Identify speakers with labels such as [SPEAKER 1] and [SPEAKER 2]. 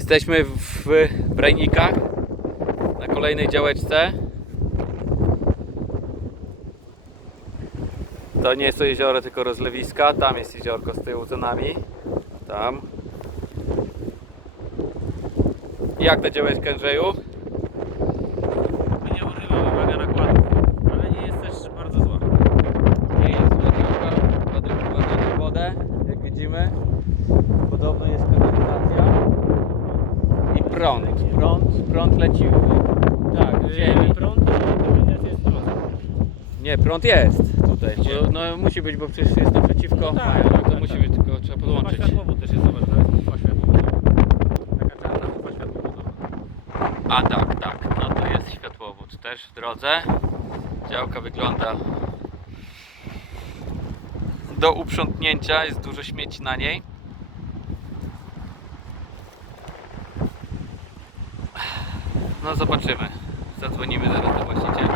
[SPEAKER 1] Jesteśmy w Brajnikach na kolejnej działeczce. To nie jest to jezioro, tylko rozlewiska. Tam jest jeziorko z tyłu za nami. Tam. Jak ta działeczka, Andrzeju?
[SPEAKER 2] Nie używam uwaga nakładów, ale nie jest też bardzo zła. Nie jest zła działka, wodę, jak widzimy. Podobno prąd. Prąd, prąd leci. Tak, w ziemi. Prąd to jest prąd.
[SPEAKER 1] Nie, prąd jest tutaj.
[SPEAKER 2] Bo, no musi być, bo przecież jest naprzeciwko. No tak, no, to tak, musi tak. być, tylko trzeba podłączyć. światłowód też jest, zobacz, to jest kupa światłowodowa. Taka czarna kupa światłowodowa.
[SPEAKER 1] A tak, tak. No to jest światłowód też w drodze. Działka wygląda do uprzątnięcia, jest dużo śmieci na niej. No zobaczymy. Zadzwonimy zaraz do właściciela.